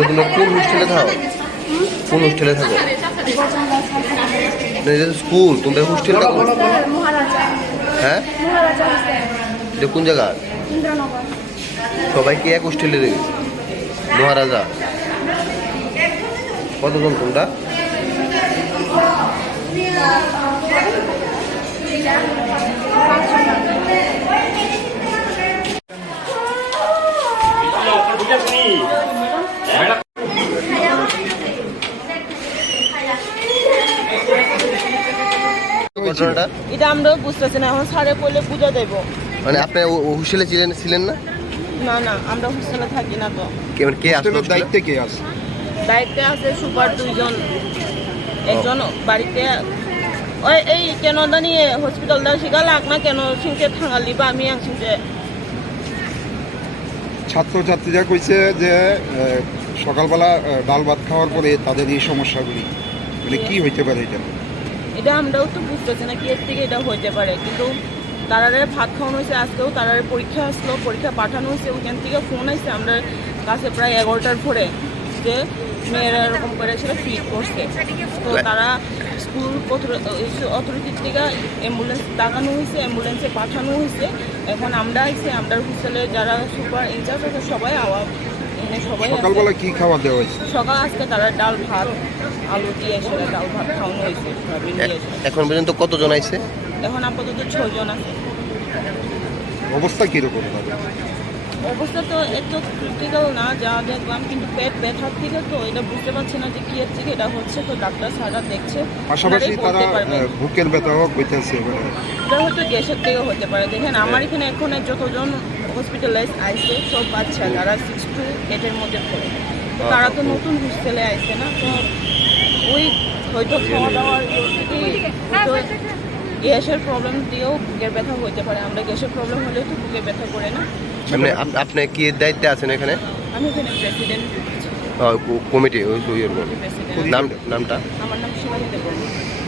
তোমরা কোন হোস্টেলে থাকো? কোন হোস্টেলে থাকো? স্কুল তোমরা হোস্টেলটা কোন? হ্যাঁ? এটা কোন জায়গা? ইন্দ্রনগর সবাই কি এক হোস্টেলে রেখেছে মহারাজা। কতজন তোমরা? ঘটনাটা? এটা আমরাও বুঝতেছি না এখন স্যারে বুঝা দেবো মানে আপনি হোস্টেলে ছিলেন ছিলেন না? না না আমরা হোস্টেলে থাকি না তো। কে মানে কে আসলো দায়িত্বে কে আছে? দায়িত্বে আছে সুপার দুইজন। একজন বাড়িতে ওই এই কেন দানি হসপিটাল দা শিখা লাগ না কেন সিংকে থাঙালি বা আমি আং সিংকে ছাত্রছাত্রীরা কইছে যে সকালবেলা ডাল ভাত খাওয়ার পরে তাদের এই সমস্যাগুলি। মানে কি হইতে পারে এটা? এটা আমরাও তো বুঝতেছি না কি এর থেকে এটা হইতে পারে। কিন্তু তারারে ভাত খাওয়ানো হয়েছে আজকেও তারারে পরীক্ষা আসলো পরীক্ষা পাঠানো হয়েছে ওইখান থেকে ফোন আসছে আমরা কাছে প্রায় এগারোটার পরে যে মেয়েরা এরকম করে ছিল ফিট করছে। তো তারা স্কুল অথরিটির থেকে অ্যাম্বুলেন্স লাগানো হয়েছে অ্যাম্বুলেন্সে পাঠানো হয়েছে। এখন আমরা আইসি আমরা হোস্টেলে যারা সুপার ইনচার্জ আছে সবাই আওয়াজ এখানে সবাই সকালবেলা কি খাওয়া দেওয়া হয়েছে? সকাল আজকে তারা ডাল ভাত আলু দিয়ে এসে ডাল ভাত খাওয়ানো হয়েছে এসে। এখন পর্যন্ত কতজন আইছে? এখন আপাতত ছজন আছে। অবস্থা কীরকম তাদের? অবস্থা তো একটু ক্রিটিক্যাল না যা দেখলাম কিন্তু পেট ব্যথার থেকে তো এটা বুঝতে পারছি না যে কি এর থেকে এটা হচ্ছে। তো ডাক্তার সারা দেখছে পাশাপাশি তারা বুকের ব্যথাও কইতেছে এবারে এটা হয়তো গ্যাসের থেকে হতে পারে। দেখেন আমার এখানে এখন যতজন হসপিটালাইজ আইছে সব বাচ্চা যারা সিক্স টু এইটের মধ্যে পড়ে তো তারা তো নতুন হোস্টেলে আইছে না তো ওই হয়তো খাওয়া দাওয়ার ইয়ে গ্যাসের প্রবলেম দিয়েও বুকের ব্যথা হতে পারে। আমরা গ্যাসের প্রবলেম হলেও তো বুকে ব্যথা করে না। আপনি আপ- আপনি কি দায়িত্বে আছেন এখানে? আমি এখানে প্রেসিডেন্ট কমিটি ওই নাম নামটা? আমার নাম শিবানী